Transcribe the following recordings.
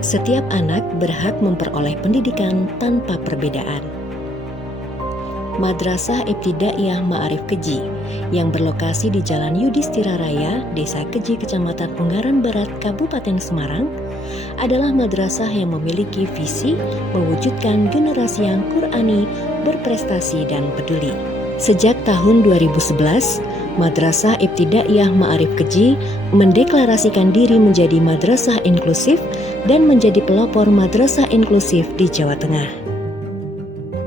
Setiap anak berhak memperoleh pendidikan tanpa perbedaan. Madrasah Ibtidaiyah Ma'arif Keji yang berlokasi di Jalan Yudhistira Raya, Desa Keji, Kecamatan Ungaran Barat, Kabupaten Semarang, adalah madrasah yang memiliki visi mewujudkan generasi yang Qur'ani, berprestasi dan peduli. Sejak tahun 2011, Madrasah Ibtidaiyah Ma'arif Keji mendeklarasikan diri menjadi madrasah inklusif dan menjadi pelopor madrasah inklusif di Jawa Tengah.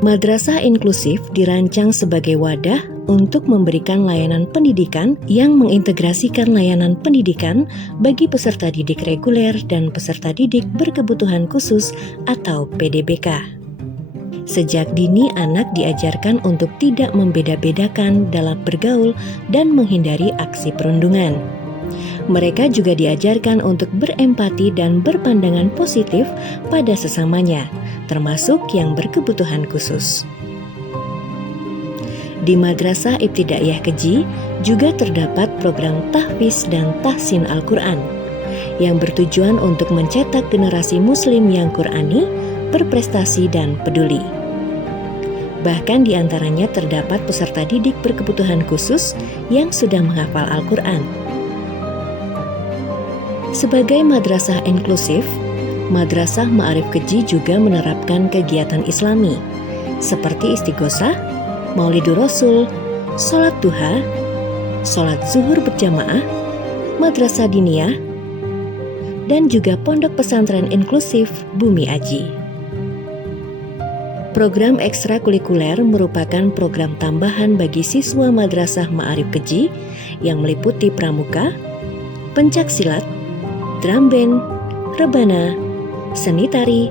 Madrasah inklusif dirancang sebagai wadah untuk memberikan layanan pendidikan yang mengintegrasikan layanan pendidikan bagi peserta didik reguler dan peserta didik berkebutuhan khusus atau PDBK. Sejak dini anak diajarkan untuk tidak membeda-bedakan dalam bergaul dan menghindari aksi perundungan. Mereka juga diajarkan untuk berempati dan berpandangan positif pada sesamanya, termasuk yang berkebutuhan khusus. Di Madrasah Ibtidaiyah Keji juga terdapat program tahfiz dan tahsin Al-Quran yang bertujuan untuk mencetak generasi muslim yang Qur'ani, berprestasi dan peduli. Bahkan di antaranya terdapat peserta didik berkebutuhan khusus yang sudah menghafal Al-Quran. Sebagai madrasah inklusif, Madrasah Ma'arif Keji juga menerapkan kegiatan Islami seperti istighosah, Maulidur Rasul, sholat duha, sholat zuhur berjamaah, madrasah diniyah, dan juga pondok pesantren inklusif Bumi Aji. Program ekstrakurikuler merupakan program tambahan bagi siswa Madrasah Ma'arif Keji yang meliputi pramuka, pencaksilat, drum band, rebana, seni tari,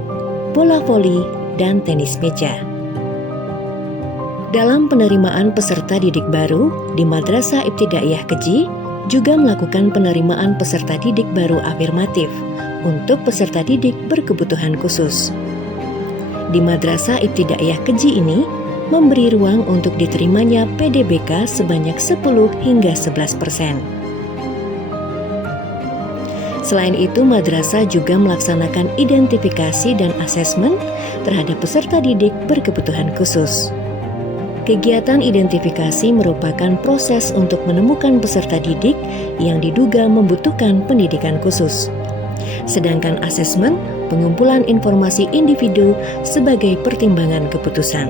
bola voli, dan tenis meja. Dalam penerimaan peserta didik baru di Madrasah Ibtidaiyah Keji juga melakukan penerimaan peserta didik baru afirmatif untuk peserta didik berkebutuhan khusus. Di Madrasah Ibtidaiyah Keji ini memberi ruang untuk diterimanya PDBK sebanyak 10 hingga 11%. Selain itu, madrasah juga melaksanakan identifikasi dan asesmen terhadap peserta didik berkebutuhan khusus. Kegiatan identifikasi merupakan proses untuk menemukan peserta didik yang diduga membutuhkan pendidikan khusus. Sedangkan asesmen, pengumpulan informasi individu sebagai pertimbangan keputusan.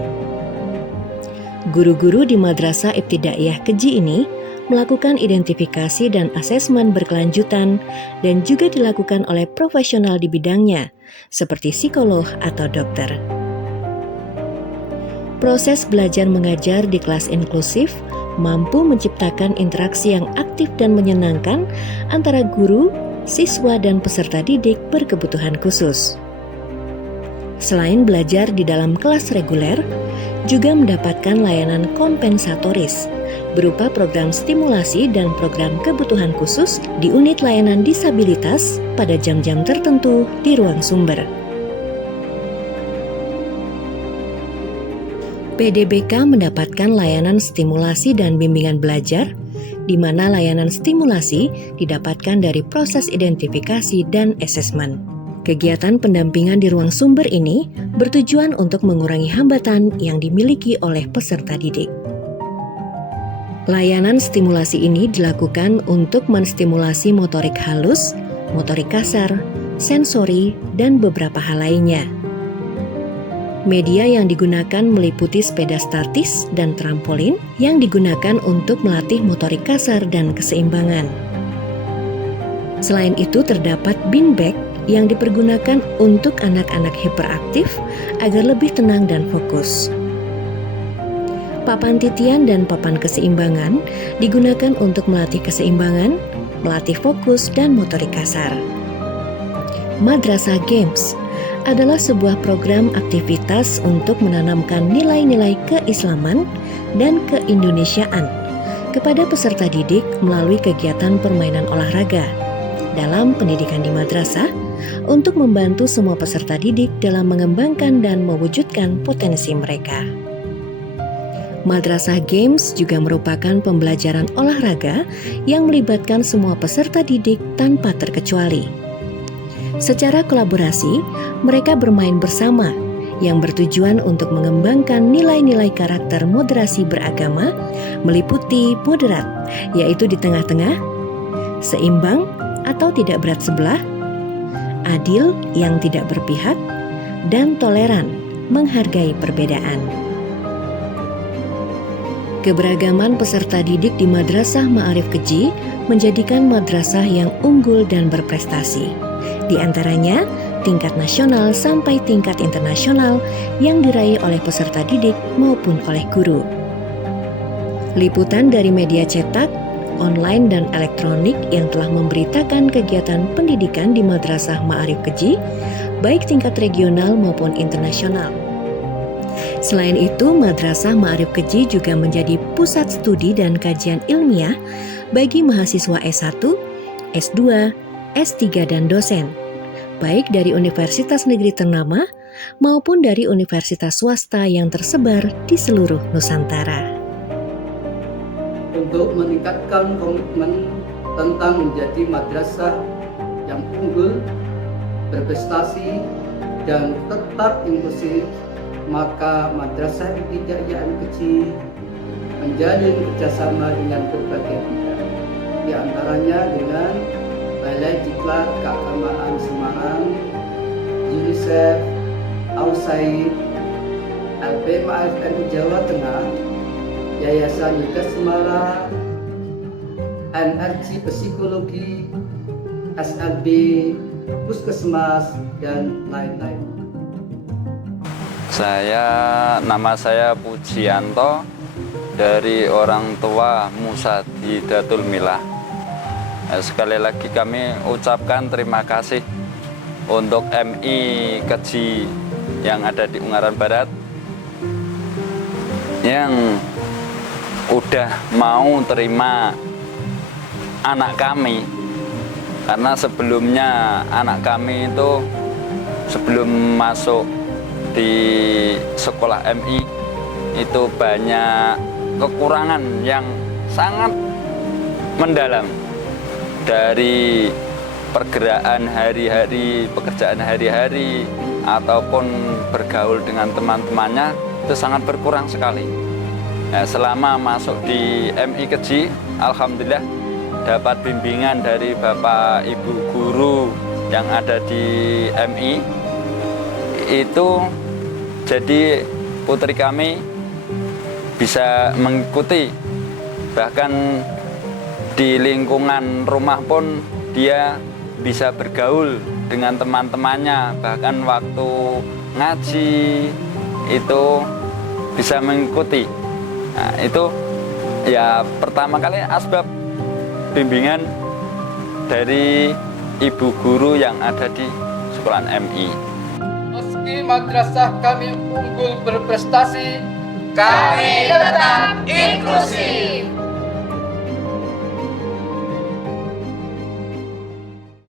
Guru-guru di Madrasah Ibtidaiyah Keji ini melakukan identifikasi dan asesmen berkelanjutan dan juga dilakukan oleh profesional di bidangnya, seperti psikolog atau dokter. Proses belajar mengajar di kelas inklusif mampu menciptakan interaksi yang aktif dan menyenangkan antara guru, siswa, dan peserta didik berkebutuhan khusus. Selain belajar di dalam kelas reguler, juga mendapatkan layanan kompensatoris berupa program stimulasi dan program kebutuhan khusus di unit layanan disabilitas pada jam-jam tertentu di ruang sumber. PDBK mendapatkan layanan stimulasi dan bimbingan belajar, di mana layanan stimulasi didapatkan dari proses identifikasi dan asesmen. Kegiatan pendampingan di ruang sumber ini bertujuan untuk mengurangi hambatan yang dimiliki oleh peserta didik. Layanan stimulasi ini dilakukan untuk menstimulasi motorik halus, motorik kasar, sensori, dan beberapa hal lainnya. Media yang digunakan meliputi sepeda statis dan trampolin yang digunakan untuk melatih motorik kasar dan keseimbangan. Selain itu terdapat beanbag yang dipergunakan untuk anak-anak hiperaktif agar lebih tenang dan fokus. Papan titian dan papan keseimbangan digunakan untuk melatih keseimbangan, melatih fokus, dan motorik kasar. Madrasah Games adalah sebuah program aktivitas untuk menanamkan nilai-nilai keislaman dan keindonesiaan kepada peserta didik melalui kegiatan permainan olahraga dalam pendidikan di madrasah untuk membantu semua peserta didik dalam mengembangkan dan mewujudkan potensi mereka. Madrasah Games juga merupakan pembelajaran olahraga yang melibatkan semua peserta didik tanpa terkecuali. Secara kolaborasi, mereka bermain bersama yang bertujuan untuk mengembangkan nilai-nilai karakter moderasi beragama meliputi moderat, yaitu di tengah-tengah, seimbang atau tidak berat sebelah, adil yang tidak berpihak, dan toleran, menghargai perbedaan. Keberagaman peserta didik di Madrasah Ma'arif Keji menjadikan madrasah yang unggul dan berprestasi. Di antaranya, tingkat nasional sampai tingkat internasional yang diraih oleh peserta didik maupun oleh guru. Liputan dari media cetak, online, dan elektronik yang telah memberitakan kegiatan pendidikan di Madrasah Ma'arif Keji, baik tingkat regional maupun internasional. Selain itu, Madrasah Ma'arif Keji juga menjadi pusat studi dan kajian ilmiah bagi mahasiswa S1, S2, S3, dan dosen, baik dari universitas negeri ternama maupun dari universitas swasta yang tersebar di seluruh Nusantara. Untuk meningkatkan komitmen tentang menjadi madrasah yang unggul, berprestasi, dan tetap inklusif, maka Madrasah Ibtidaiyah Keji menjalin kerjasama dengan berbagai pihak, di antaranya dengan Balai Diklat Keagamaan Semarang, UNICEF, AUSAID, LP Ma'arif NU Jawa Tengah, Yayasan Yuda Semarang, NRG Psikologi, SLB, Puskesmas, dan lain-lain. Nama saya Pujianto, dari orang tua Musa Hidatul Milah. Sekali lagi kami ucapkan terima kasih untuk MI Keji yang ada di Ungaran Barat yang udah mau terima anak kami, karena sebelumnya anak kami itu sebelum masuk di sekolah MI itu banyak kekurangan yang sangat mendalam, dari pergerakan hari-hari, pekerjaan hari-hari, ataupun bergaul dengan teman-temannya itu sangat berkurang sekali. Nah, selama masuk di MI Keji, alhamdulillah dapat bimbingan dari Bapak Ibu guru yang ada di MI. Itu jadi putri kami bisa mengikuti, bahkan di lingkungan rumah pun dia bisa bergaul dengan teman-temannya, bahkan waktu ngaji itu bisa mengikuti. Nah, itu ya pertama kali asbab bimbingan dari ibu guru yang ada di sekolah MI. Meski madrasah kami unggul berprestasi, kami tetap inklusif.